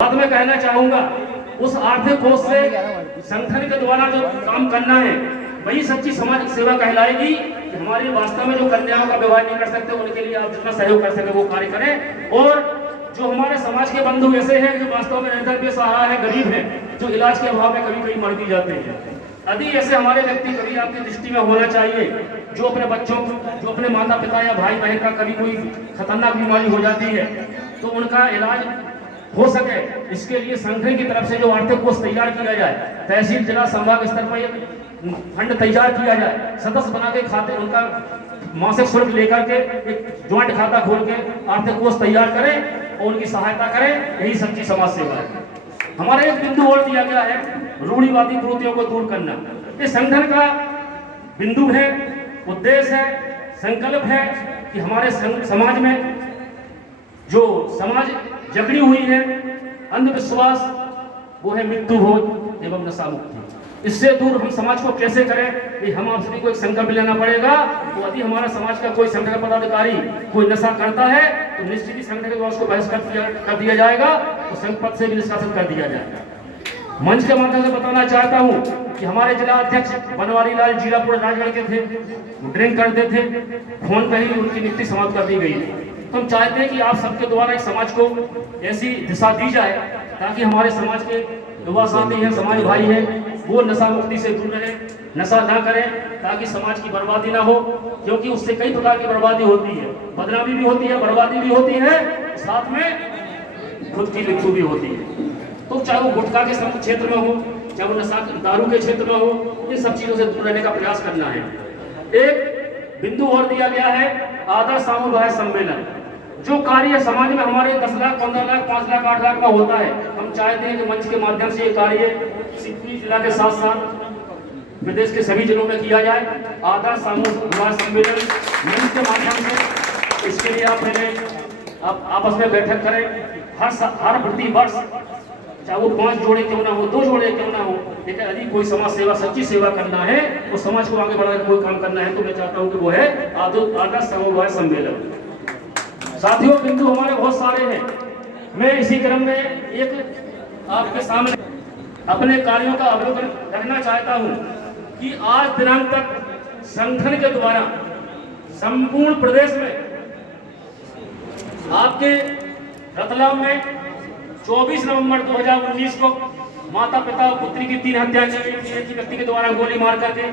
बाद में कहना चाहूंगा, उस आर्थिक कोष से संगठन के द्वारा जो काम करना है वही सच्ची समाज सेवा कहलाएगी। कि हमारी वास्तव में जो कन्याओं का विवाह नहीं कर सकते उनके लिए आप जितना सहयोग कर सके वो कार्य करें। और जो हमारे समाज के बंधु ऐसे हैं जो वास्तव में निर्धन बेसहारा है, गरीब है, जो इलाज के अभाव में कभी कभी मर भी जाते हैं, यदि ऐसे हमारे व्यक्ति कभी आपकी दृष्टि में होना चाहिए, जो अपने बच्चों, जो अपने माता पिता या भाई बहन का कभी कोई खतरनाक बीमारी हो जाती है तो उनका इलाज हो सके, इसके लिए संगठन की तरफ से जो आर्थिक कोष तैयार किया जाए, तहसील जिला संभाग स्तर पर फंड तैयार किया जाए, सदस्य बना के खाते उनका मासिक शुल्क लेकर के एक ज्वाइंट खाता खोल के आर्थिक कोष तैयार करें और उनकी सहायता करें, यही सच्ची समाज सेवा है। हमारा एक बिंदु और दिया गया है, रूढ़िवादी कुरीतियों को दूर करना। ये संगठन का बिंदु है, उद्देश्य है, संकल्प है कि हमारे समाज में जो समाज जकड़ी हुई है अंधविश्वास, वो है मृत्यु भोज एवं नशा मुक्ति। इससे दूर हम समाज को कैसे करें, ये हम आप सभी को एक संकल्प लेना पड़ेगा। तो यदि हमारा समाज का कोई संगठन पदाधिकारी कोई नशा करता है तो निश्चित ही संगठन के द्वारा उसको बहिष्कृत कर दिया जाएगा, तो संघ पद से भी निष्कासित कर दिया जाएगा। मंच के माध्यम से बताना चाहता हूं कि हमारे जिला अध्यक्ष बनवारी लाल जीरापुर राजगढ़ के थे, ड्रिंक करते थे, फोन पर ही उनकी नियुक्ति समाप्त कर दी गई। तो हम चाहते हैं कि आप सबके द्वारा एक समाज को ऐसी दिशा दी जाए ताकि हमारे समाज के युवा साथी हैं, समाज भाई हैं, वो नशा मुक्ति से दूर रहे, नशा ना करें, ताकि समाज की बर्बादी ना हो। क्योंकि उससे कई प्रकार की बर्बादी होती है, बदनामी भी होती है, बर्बादी भी होती है, साथ में खुद की मृत्यु भी होती है। तो चाहे वो गुटखा के क्षेत्र में हो, चाहे वो नशा दारू के क्षेत्र में हो, इन सब चीजों से दूर रहने का प्रयास करना है। एक बिंदु और दिया गया है, आदर्श सामुदायिक सम्मेलन। जो कार्य समाज में हमारे 10 लाख, 15 लाख, 5 लाख, 8 लाख का होता है, हम चाहते हैं कि मंच के माध्यम से ये कार्य सिवनी जिला के साथ साथ प्रदेश के सभी जिलों में किया जाए। आदर्श सामुदायिक सम्मेलन मंच के माध्यम से, इसके लिए आप आपस में बैठक करें। हर प्रति वर्ष, चाहे वो 5 जोड़े क्यों ना हो, 2 जोड़े क्यों ना हो, लेकिन यदि कोई समाज सेवा, सच्ची सेवा करना है, तो समाज को आगे बढ़ाकर कोई काम करना है, तो मैं चाहता हूँ कि वो है आदर्श सामुदायिक सम्मेलन। साथियों, बिंदु हमारे बहुत सारे हैं। मैं इसी क्रम में एक आपके सामने अपने कार्यों का अवलोकन करना चाहता हूं कि आज दिनांक तक संगठन के द्वारा संपूर्ण प्रदेश में आपके रतलाम में 24 नवंबर 2019 को माता पिता और पुत्री की 3 हत्या की गई, एक व्यक्ति के द्वारा गोली मार करके।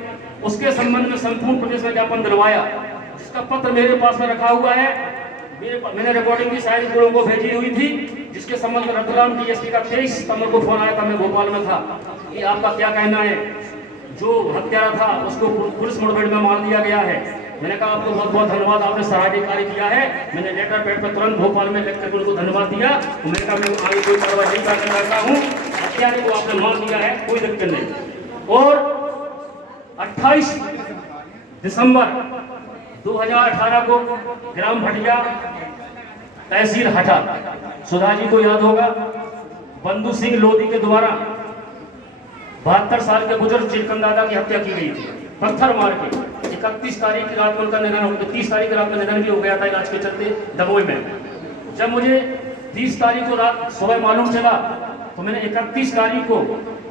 उसके संबंध में संपूर्ण प्रदेश में ज्ञापन दिलवाया, जिसका पत्र मेरे पास में रखा हुआ है। मैंने रिकॉर्डिंग की सारी लोगों को भेजी हुई थी, जिसके संबंध में रतलाम डीएसपी का 23 सितंबर को फोन आया था, मैं भोपाल में था, कि आपका क्या कहना है, जो हत्यारा था उसको पुलिस मुठभेड़ में मार दिया गया है। मैंने कहा आपको बहुत बहुत धन्यवाद, आपने सराहनीय कार्य किया है। मैंने लेटर पैड पर तुरंत भोपाल में लिख कर उनको धन्यवाद दिया। तो मैंने कहा मैं आगे कोई कार्रवाई नहीं करना चाहता हूँ, हत्यारे को आपने मार दिया है, कोई दिक्कत नहीं। और 28 दिसंबर 2018 को ग्राम भटिया, तहसील हटा, सुधा जी को याद होगा, बंधु सिंह लोधी के द्वारा 72 साल के बुजुर्ग चिलकन दादा की हत्या की गई थी, पत्थर मार के। 31 तारीख की रात में उनका निधन हो गया, 30 तारीख की रात में निधन भी हो गया था इलाज के चलते दमोई में। जब मुझे 30 तारीख को रात सुबह मालूम चला, तो मैंने 31 तारीख को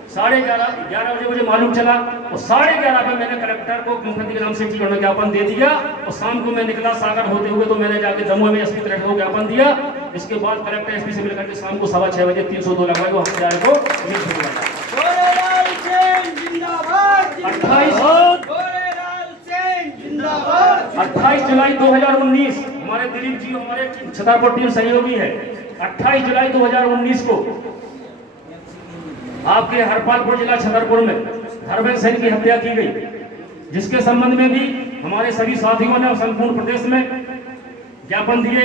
11:30 बजे मुझे मालूम चला, और 11:30 में मैंने कलेक्टर को मुख्यमंत्री के नाम से चिट्ठी ज्ञापन दे दिया। और शाम को मैं निकला सागर होते हुए, तो मैंने जाके दमोह में एसपी कलेक्टर को ज्ञापन दिया। इसके बाद कलेक्टर एसपी से मिलकर के शाम को 6:15 बजे 302 लगवाई, वो हत्यारे को मिल गया। 28 जुलाई 2019 हमारे दिलीप जी, हमारे छतरपुर टीम सहयोगी है, 28 जुलाई 2019 को आपके हरपालपुर जिला छतरपुर में धर्मेंद्र सेन की हत्या की गई, जिसके संबंध में भी हमारे सभी साथियों ने संपूर्ण प्रदेश में ज्ञापन दिए।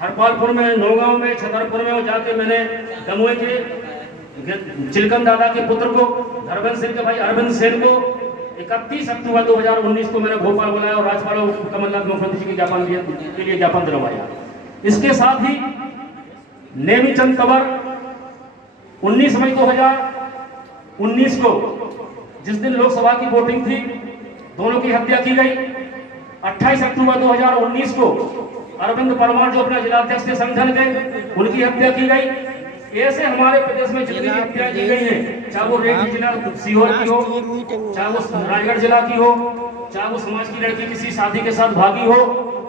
हरपालपुर में, नौगांव में, छतरपुर में जाके मैंने दमोह के चिलकन दादा के पुत्र को, धर्मेंद्र सेन के भाई अरविंद सेन को 31 अक्टूबर 2019 को मैंने भोपाल बुलाया और राज्यपाल कमलनाथ मुख्यमंत्री जी के ज्ञापन के लिए ज्ञापन दिलवाया। इसके साथ ही नेमीचंद कंवर 19 मई 2019 को, जिस दिन लोकसभा की वोटिंग थी, दोनों की हत्या की गई। 28 अक्टूबर 2019 को अरविंद परमार जो अपना जिलाध्यक्ष थे संगठन के, उनकी हत्या की गई। ऐसे हमारे प्रदेश में जितनी हत्याएं की गई हैं, चाहे वो रेड जिला सीहोर की हो, चाहे वो राजगढ़ जिला की हो, चाहे वो समाज की लड़की किसी शादी के साथ भागी हो,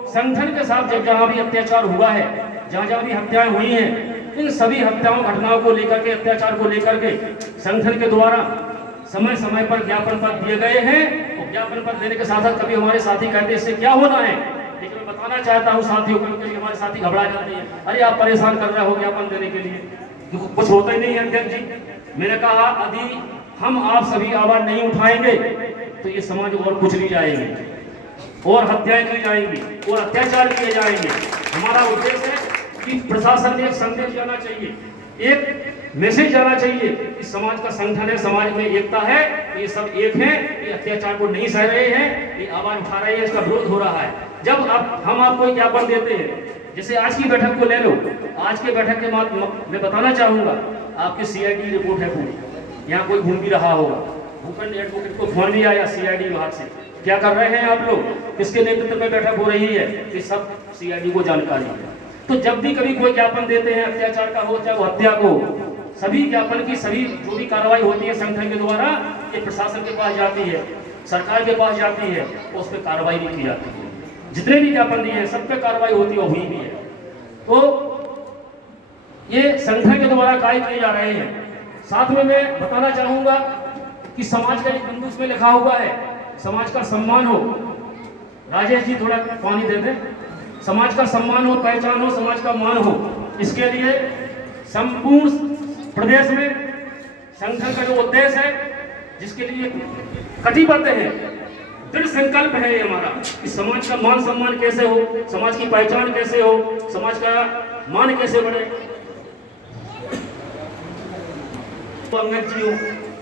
संगठन के साथ जब जहां भी अत्याचार हुआ है, जहां जहां भी हत्याएं हुई हैं, इन सभी हत्याओं घटनाओं को लेकर के, अत्याचार को लेकर के संगठन के द्वारा समय समय पर ज्ञापन पत्र दिए गए हैं। और ज्ञापन पत्र देने के साथ साथ कभी हमारे साथी कहते हैं इससे क्या होना है, लेकिन मैं बताना चाहता हूँ साथियों को, क्योंकि हमारे साथी घबरा जाते हैं, अरे आप परेशान कर रहे हो ज्ञापन देने के लिए, कुछ होता ही नहीं है अध्यक्ष जी। मैंने कहा यदि हम आप सभी आवाज नहीं उठाएंगे तो ये समाज और कुचली जाएंगे और हत्याएं की जाएंगी और अत्याचार किए जाएंगे। हमारा उद्देश्य है कि प्रशासन में एक संदेश जाना चाहिए, एक मैसेज जाना चाहिए कि समाज का संगठन है, समाज में एकता है, ये सब एक है, ये अत्याचार को नहीं सह रहे हैं, ये आवाज उठा रहे हैं, इसका विरोध हो रहा है। जब हम आपको ज्ञापन देते हैं, जैसे आज की बैठक को ले लो, आज के बैठक के बाद मैं बताना चाहूंगा आपकी सीआईडी रिपोर्ट है पूरी, यहाँ कोई घूम भी रहा होगा, भूखंड एडवोकेट को फोन भी आया सीआईडी विभाग से, क्या कर रहे हैं आप लोग, किसके नेतृत्व में बैठक हो रही है, कि सब सीआईडी को जानकारी है। तो जब भी कभी कोई ज्ञापन देते हैं अत्याचार का हो चाहे वो हत्या को, सभी ज्ञापन की सभी जो भी कार्रवाई होती है संगठन के द्वारा, ये प्रशासन के पास जाती है, सरकार के पास जाती है, और उस पर कार्रवाई भी की जाती है। जितने भी ज्ञापन दिए हैं सब पे कार्रवाई होती है, हुई भी है। तो ये संगठन के द्वारा कार्य किए जा रहे हैं। साथ में मैं बताना चाहूंगा कि समाज का एक बिंदु उसमें लिखा हुआ है, समाज का सम्मान हो। राजेश जी थोड़ा पानी दे दें। समाज का सम्मान हो, पहचान हो, समाज का मान हो, इसके लिए संपूर्ण प्रदेश में संगठन का जो उद्देश्य है, जिसके लिए कटिबद्ध है, दृढ़ संकल्प है ये हमारा, कि समाज का मान सम्मान कैसे हो, समाज की पहचान कैसे हो, समाज का मान कैसे बढ़े। तो अंगद जी हो,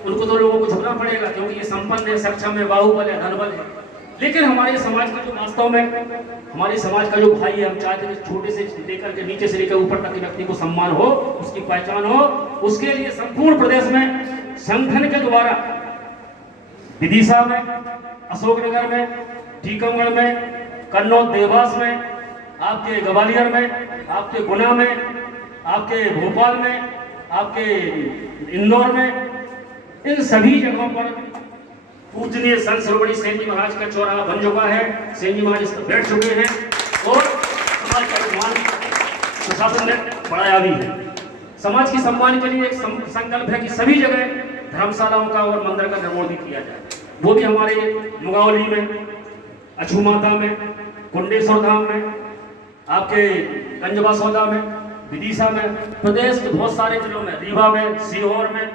उनको तो लोगों को झुकना पड़ेगा, क्योंकि ये संपन्न है, सक्षम है, बाहुबल है, धनबल है। लेकिन हमारे समाज का जो वास्तव में हमारे समाज का जो भाई है, हम चाहते हैं छोटे से लेकर के नीचे से लेकर ऊपर तक के व्यक्ति को सम्मान हो, उसकी पहचान हो। उसके लिए संपूर्ण प्रदेश में संगठन के द्वारा विदिशा में, अशोकनगर में, टीकमगढ़ में, कन्नौज देवास में, आपके ग्वालियर में, आपके गुना में, आपके भोपाल में, आपके इंदौर में, इन सभी जगहों पर पूजनीय संत श्रोमणी सेन जी महाराज का चौराहा बन चुका है। सेन जी महाराज बैठ चुके हैं और समाज का सम्मान प्रशासन ने बढ़ाया भी है। समाज के सम्मान के लिए एक संकल्प है कि सभी जगह धर्मशालाओं का और मंदिर का निर्माण भी किया जाए। वो भी हमारे मुगावली में, अछूमाता में, कुंडेश्वर धाम में, आपके गंजवा सौदा में, विदिशा में, प्रदेश के बहुत सारे जिलों में, रीवा में, सीहोर में,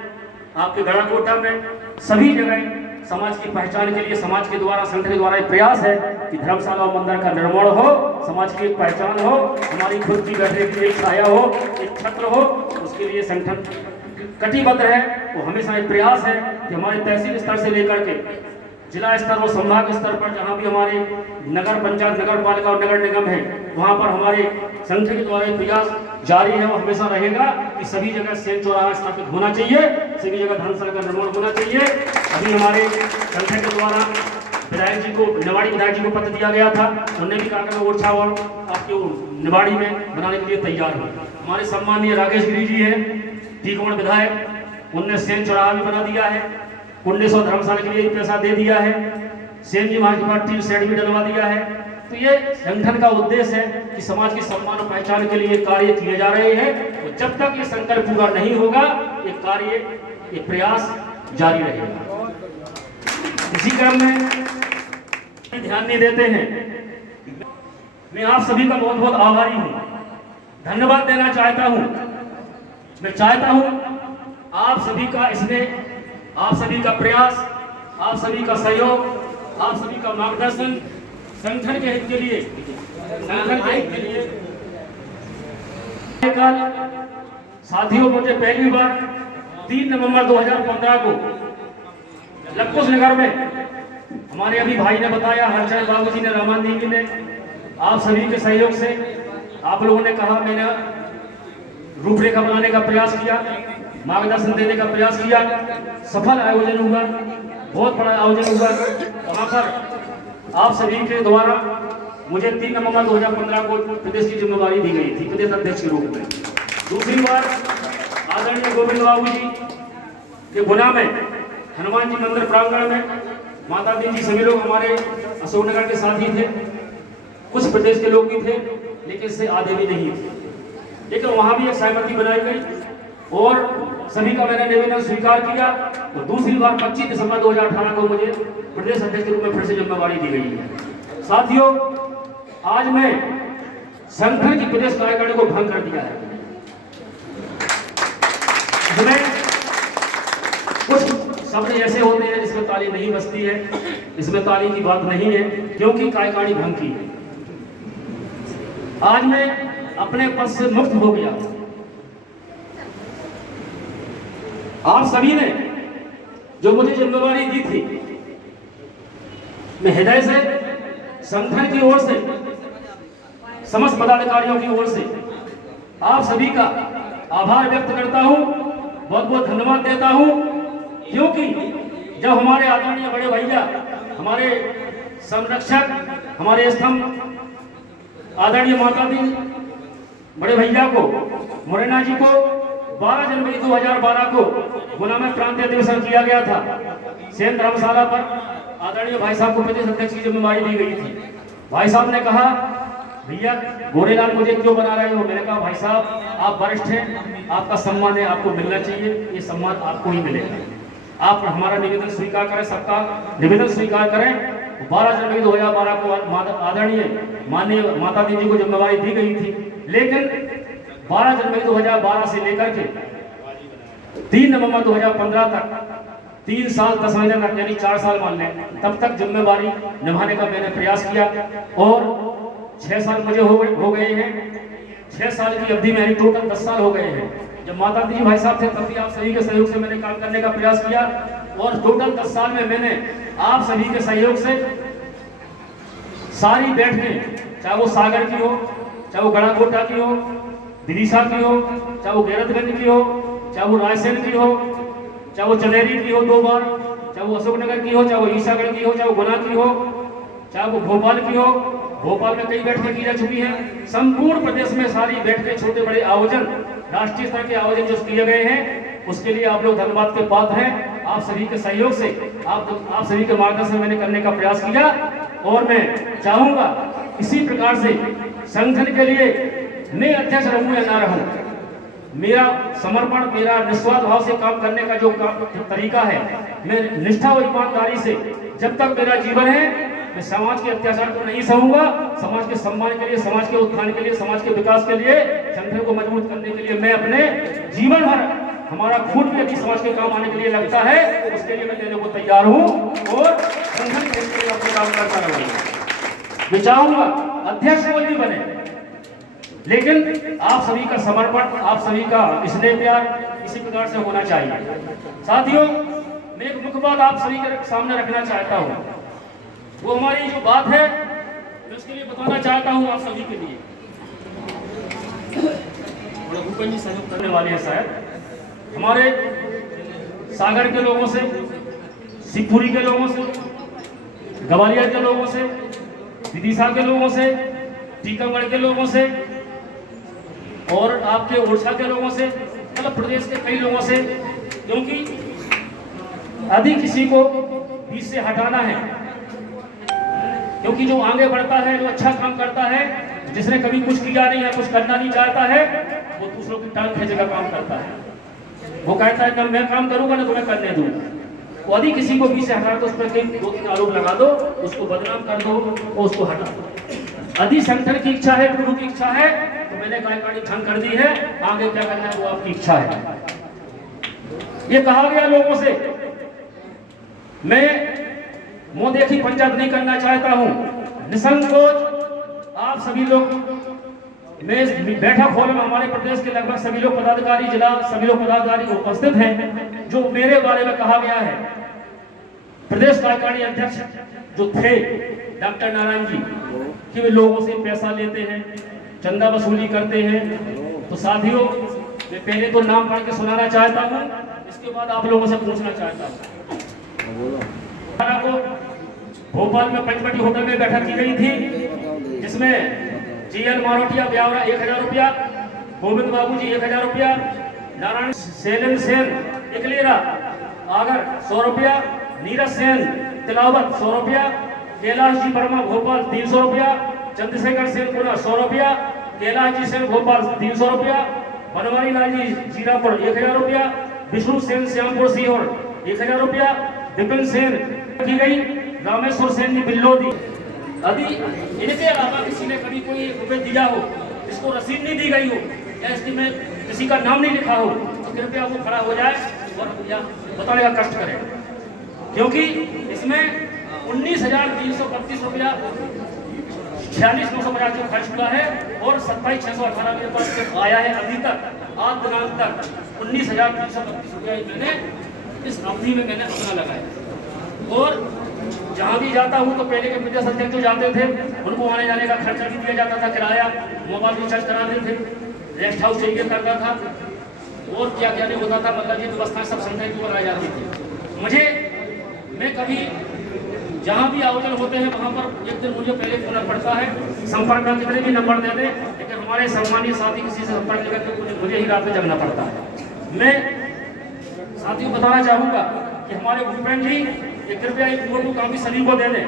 आपके गढ़ाकोटा में, सभी जगह समाज की पहचान के लिए समाज के द्वारा, संगठन के द्वारा एक प्रयास है कि धर्मशाला और मंदिर का निर्माण हो, समाज की एक पहचान हो, हमारी खुद की बैठने की एक छाया हो, एक छत्र हो। उसके लिए संगठन कटिबद्ध है। वो हमेशा एक प्रयास है कि हमारे तहसील स्तर से लेकर के जिला स्तर और संभाग स्तर पर जहाँ भी हमारे नगर पंचायत, नगर पालिका और नगर निगम है, वहाँ पर हमारे संगठन के द्वारा प्रयास जारी है और हमेशा रहेगा कि सभी जगह सेन चौराहा स्थापित होना चाहिए, सभी जगह धर्मशाला का निर्माण होना चाहिए। अभी हमारे संगठन के द्वारा विधायक जी को, निवाड़ी विधायक जी को पत्र दिया गया था, उन्होंने भी कहा कि मैं ओरछा और आपके निवाड़ी में बनाने के लिए तैयार हूँ। हमारे सम्मानीय राकेश गिरी जी हैं, टीकमगढ़ विधायक, उनने सेन चौराहा भी बना दिया है, कुंडेश्वर धर्मशाला के लिए पैसा दे दिया है, सेन जी महाराज के पास टीम सेट भी डलवा दिया है। तो ये संगठन का उद्देश्य है कि समाज के सम्मान और पहचान के लिए कार्य किए जा रहे हैं और जब तक ये संकल्प पूरा नहीं होगा ये कार्य, ये प्रयास जारी रहेगा। इसी क्रम में ध्यान नहीं देते हैं। मैं आप सभी का बहुत बहुत आभारी हूँ, धन्यवाद देना चाहता हूँ। मैं चाहता हूँ आप सभी का इसमें, आप सभी का प्रयास, आप सभी का सहयोग, आप सभी का मार्गदर्शन संगठन के हित के लिए, संगठन के हित के लिए। साथियों, मुझे पहली बार 3 नवंबर 2015 को लक्कुश नगर में हमारे अभी भाई ने बताया, हरचंद बाबू जी ने, रामान देवी ने, आप सभी के सहयोग से आप लोगों ने कहा, मैंने रूपरेखा बनाने का प्रयास किया, मार्गदर्शन देने का प्रयास किया। सफल आयोजन हुआ, बहुत बड़ा आयोजन हुआ। वहाँ पर आप सभी के द्वारा मुझे 3 नवंबर 2015 को प्रदेश की जिम्मेदारी दी गई थी, प्रदेश अध्यक्ष के रूप में। दूसरी बार आदरणीय गोविंद बाबू जी के गुना में हनुमान जी मंदिर प्रांगण में माता दी जी सभी लोग हमारे अशोकनगर के साथी थे, कुछ प्रदेश के लोग भी थे, लेकिन इससे आधे भी नहीं थे। लेकिन वहां भी एक सहमति बनाई गई और सभी का मैंने निवेदन स्वीकार किया। तो दूसरी बार 25 दिसंबर 2018 को मुझे प्रदेश अध्यक्ष के रूप में फिर से जिम्मेवारी दी गई है। साथियों, आज मैं संगठन की प्रदेश कार्यकारिणी को भंग कर दिया है। कुछ शब्द ऐसे होते हैं जिसमें ताली नहीं बजती है, इसमें ताली की बात नहीं है, क्योंकि कार्यकारिणी भंग की है। आज मैं अपने पद से मुक्त हो गया। आप सभी ने जो मुझे जिम्मेवारी दी थी, मैं हृदय से संगठन की ओर से, समस्त पदाधिकारियों की ओर से आप सभी का आभार व्यक्त करता हूं, बहुत बहुत धन्यवाद देता हूं। क्योंकि जब हमारे आदरणीय बड़े भैया, हमारे संरक्षक, हमारे स्तंभ आदरणीय माता दी बड़े भैया को, मुरैना जी को 12 जनवरी 2012 को गुना में प्रांतीय अधिवेशन किया गया था। सेन धर्मशाला पर आदरणीय भाई साहब को प्रदेश अध्यक्ष की जिम्मेवारी दी गई थी। भाई साहब ने कहा, भैया गोरेलाल मुझे क्यों बना रहे हो? मैंने कहा, भाई साहब आप वरिष्ठ हैं, आपका सम्मान है, आपको मिलना चाहिए, ये सम्मान आपको ही मिलेगा। आप हमारा निवेदन स्वीकार करें, सबका निवेदन स्वीकार करें। 12 जनवरी 2012 को आदरणीय माननीय माता दी जी को जिम्मेवारी दी गई थी, लेकिन 12 जनवरी 2012 से लेकर के 3 नवंबर 2015 तक 3 साल 10 महीने तक, यानी 4 साल मान लें, तब तक जिम्मेवारी निभाने का मैंने प्रयास किया और 6 साल मुझे हो गए हैं। 6 साल की अवधि में यानी टोटल 10 साल हो गए हैं। जब माता दी भाई साहब थे तब भी आप सभी के सहयोग से मैंने काम करने का प्रयास किया और टोटल 10 साल में मैंने आप सभी के सहयोग से सारी बैठकें, चाहे वो सागर की हो, चाहे वो गढ़ाकोटा की हो, विदिशा की हो, चाहे वो गैरतगंज की हो, चाहे वो रायसेन की हो, चाहे वो चंदेरी की हो 2 बार, चाहे वो अशोकनगर की हो, चाहे वो ईसागढ़ की हो, चाहे वो गुना की हो, चाहे वो भोपाल की हो। भोपाल में कई बैठकें की जा चुकी हैं। संपूर्ण प्रदेश में सारी बैठकें, छोटे बड़े आयोजन, राष्ट्रीय स्तर के आयोजन जो किए गए हैं, उसके लिए आप लोग धन्यवाद के पात्र हैं। आप सभी के सहयोग से, आप सभी के मार्गदर्शन मैंने करने का प्रयास किया और मैं चाहूंगा इसी प्रकार से संगठन के लिए मैं अध्यक्ष रहूं या ना रहूं, मेरा समर्पण, मेरा निस्वार्थ भाव से काम करने का जो तरीका है, मैं निष्ठा और ईमानदारी से जब तक मेरा जीवन है, मैं समाज के अत्याचार को नहीं सहूंगा। समाज के सम्मान के लिए, समाज के उत्थान के लिए, समाज के विकास के लिए, संगठन को मजबूत करने के लिए मैं अपने जीवन भर, हमारा खून भी यदि समाज के काम आने के लिए लगता है, उसके लिए मैं देने को तैयार हूं और संगठन के लिए अपने काम करता रहूंगा। मैं चाहूंगा अध्यक्ष कोई भी बने, लेकिन आप सभी का समर्पण, आप सभी का स्नेह प्यार इसी प्रकार से होना चाहिए। साथियों, मैं एक मुख्य बात आप सभी के सामने रखना चाहता हूं। वो हमारी जो बात है, मैं उसके लिए बताना चाहता हूं आप सभी के लिए। भूपेंद्र जी सहयोग करने वाले हैं शायद। हमारे सागर के लोगों से, शिवपुरी के लोगों से, ग्वालियर के लोगों से, विदिशा के लोगों से, टीकमगढ़ के लोगों से और आपके ओडिशा के लोगों से, मतलब प्रदेश के कई लोगों से, क्योंकि यदि किसी को बीच से हटाना है, क्योंकि जो आगे बढ़ता है, जो अच्छा काम करता है, जिसने कभी कुछ किया नहीं है, कुछ करना नहीं चाहता है, वो दूसरों की टांग खींचने का काम करता है। वो कहता है ना मैं काम करूंगा ना तुम्हें करने दूंगा। यदि किसी को बीच से हटा तो उस पर 2-3 आरोप लगा दो, उसको बदनाम कर दो और उसको हटा दो। यदि संगठन की इच्छा है, गुरु की इच्छा है, तो मैंने कार्यकारिणी भंग कर दी है। आगे क्या करना है वो आपकी इच्छा है। ये कहा गया लोगों से, मैं मुंह देखी पंचायत नहीं करना चाहता हूं। निसंकोच आप सभी लोग, मैं बैठक हॉल में हमारे प्रदेश के लगभग सभी लोग पदाधिकारी, जिला सभी लोग पदाधिकारी उपस्थित हैं। जो मेरे बारे में कहा गया है, प्रदेश कार्यकारिणी अध्यक्ष जो थे डॉक्टर नारायण जी, कि वे लोगों से पैसा लेते हैं, चंदा वसूली करते हैं। तो साथियों, मैं पहले तो नाम पढ़ के सुनाना चाहता हूं, इसके बाद आप लोगों से पूछना चाहता हूं। को भोपाल में पंचवटी होटल में बैठक की गई थी, जिसमें जीएल मारोटिया ब्यावरा 1000 रुपया, गोविंद बाबू जी 1000 रुपया, नारायण सेलन सेन इकलेरा आगर 100 रुपया, नीरज सेन तिलावत 100 रुपया, कैलाश जी वर्मा भोपाल 300 रुपया, चंद्रशेखर सेन पुना 100 रुपया, कैलाश जी सेन भोपाल 300 रुपया, बनवारी लाल जी जीरापुर 1000 रुपया, विष्णु सेन श्यामपुर सीहोर 1000 रुपया, विपिन सेन की गई, रामेश्वर सेन जी बिल्लोदी। यदि इनके अलावा किसी ने कभी कोई रुपये दिया हो, इसको रसीद नहीं दी गई हो या इसमें किसी का नाम नहीं लिखा हो, तो कृपया वो खड़ा हो जाए और बताने का कष्ट करें, क्योंकि इसमें 19,332 रुपया 46,950 जो खर्च हुआ है और 27,618 मेरे पास सिर्फ आया है अभी तक। आज दिनांक तक 19,332 रुपया मैंने इस अवधि में मैंने अपना लगाया। और जहाँ भी जाता हूँ तो पहले के प्रदेश अध्यक्ष जो जाते थे उनको आने जाने का खर्चा भी दिया जाता था, किराया, मोबाइल रिचार्ज कराते थे, रेस्ट हाउस चाहिए करता था और क्या क्या नहीं होता था, मतलब ये व्यवस्थाएं सब संगठन की ओर आ जाती थी। मैं कभी जहाँ भी आयोजन होते हैं वहाँ पर एक दिन मुझे पहले फोन पड़ता है, संपर्क का कितने भी नंबर दे दें, लेकिन हमारे सम्मानीय साथी किसी से संपर्क लेकर के मुझे ही रात में जगना पड़ता है। मैं साथियों बताना चाहूँगा कि हमारे भूपेंद्र जी ये कृपया एक फोटो काफी सभी को दे दें।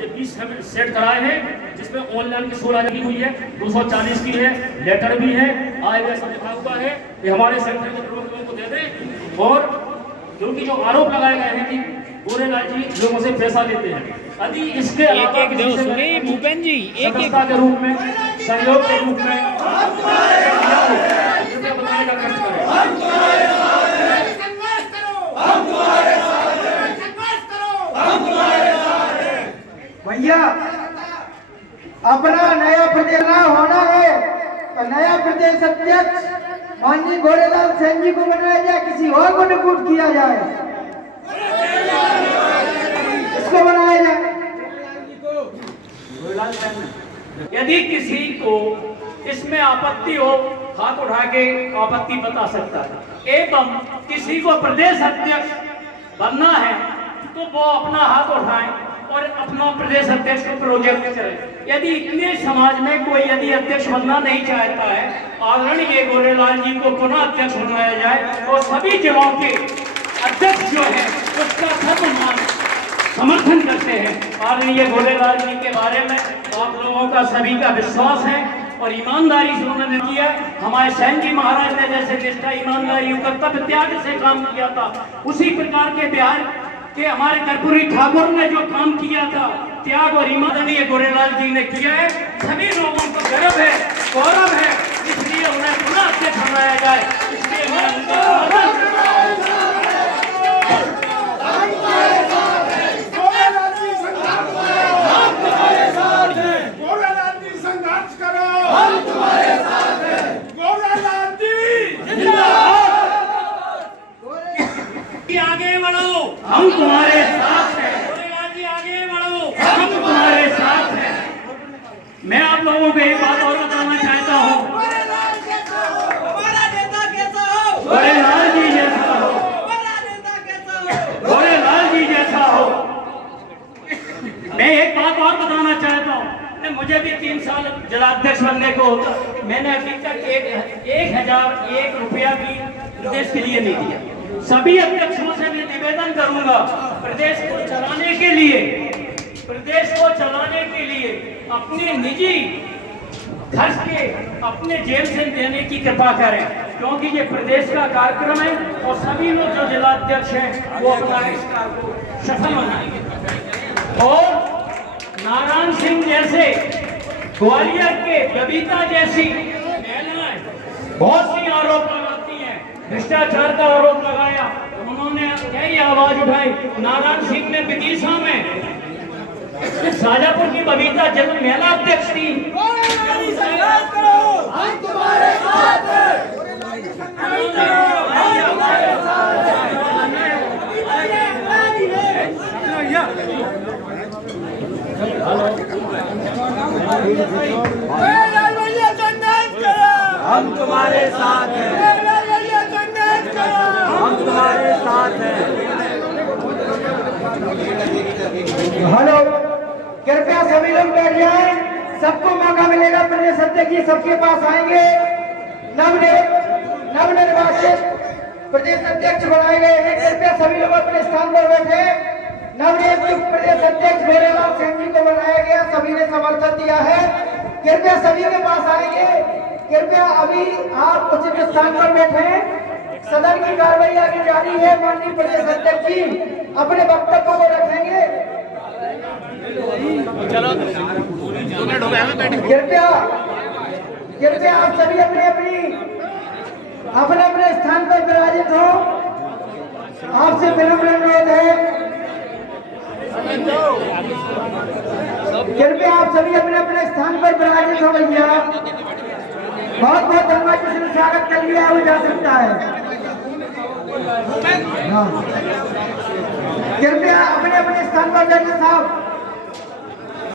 ये 20 सेट कराए हैं जिसमें ऑनलाइन की 16 लगी हुई है, 240 की है, लेटर भी है, आय सब लिखा हुआ है। ये हमारे संगठन के प्रमुखों को दे दें। और क्योंकि जो आरोप लगाए गए हैं कि गोरेलाल जी लोगों से पैसा लेते हैं, यदि इसके भूपेंद्र जी एक के रूप में, सहयोग के रूप में बताने का कष्ट करें। भैया अपना नया प्रदेश होना है तो नया प्रदेश अध्यक्ष माननीय गोरेलाल सेन जी को बनाया जाए, किसी और को रिक्रूट किया जाए, इसको बनाया जाए। यदि किसी को इसमें आपत्ति हो हाथ उठा के आपत्ति बता सकता है, एवं किसी को प्रदेश अध्यक्ष बनना है तो वो अपना हाथ उठाए और अपना प्रदेश अध्यक्ष को प्रोजेक्ट करें। यदि इतने समाज में कोई यदि अध्यक्ष बनना नहीं चाहता है, आदरणीय गोरेलाल जी को पुनः अध्यक्ष बनाया जाए और सभी जिलों के अध्यक्ष जो है उसका सर्वमान समर्थन करते हैं। आदरणीय गोरेलाल जी के बारे में आप लोगों का सभी का विश्वास है और ईमानदारी से उन्होंने किया। हमारे सैन जी महाराज ने जैसे निष्ठा, ईमानदारी, कर्तव्य त्याग से काम किया था, उसी प्रकार के बिहार के हमारे कर्पूरी ठाकुर ने जो काम किया था, त्याग और ईमानदारी गोरेलाल जी ने किया है। सभी लोगों को गर्व है, गौरव है, इसलिए उन्हें पुनः अध्यक्ष बनाया जाए। इसलिए आगे बढ़ो, हम तुम्हारे साथ हैं। गोरेलाल जी आगे बढ़ो, हम तुम्हारे साथ हैं। मैं आप लोगों को एक बात और बताना चाहता हूँ, हमारा नेता कैसा हो, गोरेलाल जी जैसा हो, हमारा नेता कैसा हो, गोरेलाल जी जैसा हो। मैं एक बात और बताना चाहता हूँ, मुझे भी 3 साल जिलाध्यक्ष बनने को होता, मैंने अभी तक 1,001 रुपया भी प्रदेश के लिए नहीं दिया। सभी अध्यक्षों से मैं निवेदन करूंगा, प्रदेश को चलाने के लिए अपने निजी खर्च के अपने जेब से देने की कृपा करें, क्योंकि ये प्रदेश का कार्यक्रम है और सभी लोग जो जिलाध्यक्ष हैं वो अपना इस कार्य को सफल बनाएंगे। और नारायण सिंह जैसे, ग्वालियर के बबीता जैसी महिलाएं बहुत सी आरोप लगाती हैं, भ्रष्टाचार का आरोप लगाया, उन्होंने कई आवाज उठाई। नारायण सिंह ने विदिशा में शाजापुर की बबीता जब महिला अध्यक्ष थी, हम तुम्हारे साथ हैं। हम तुम्हारे साथ हैं, हम तुम्हारे साथ हैं। हेलो, कृपया सभी लोग बैठ जाएं, सबको मौका मिलेगा। प्रदेश अध्यक्ष जी सबके पास आएंगे। नवनीत नवनिर्वाचित प्रदेश अध्यक्ष बनाए गए हैं। कृपया सभी लोग अपने स्थान पर बैठे। नवनियुक्त प्रदेश अध्यक्ष गोरेलाल सिंह जी को बनाया गया, सभी ने समर्थन दिया है। कृपया सभी के पास आएंगे। कृपया अभी आप उचित स्थान पर बैठे। सदन की कार्रवाई आगे जारी है। माननीय प्रदेश अध्यक्ष जी अपने वक्तव्य को रखेंगे। कृपया कृपया आप सभी अपने अपने स्थान पर विराजित हो। आपसे विनम्र अनुरोध है, कृपया आप सभी अपने स्थान पर विराजित हो। भैया बहुत बहुत धन्यवाद। किसी ने स्वागत कर लिया वो जा सकता है। हाँ, कृपया अपने स्थान पर बैठे साहब।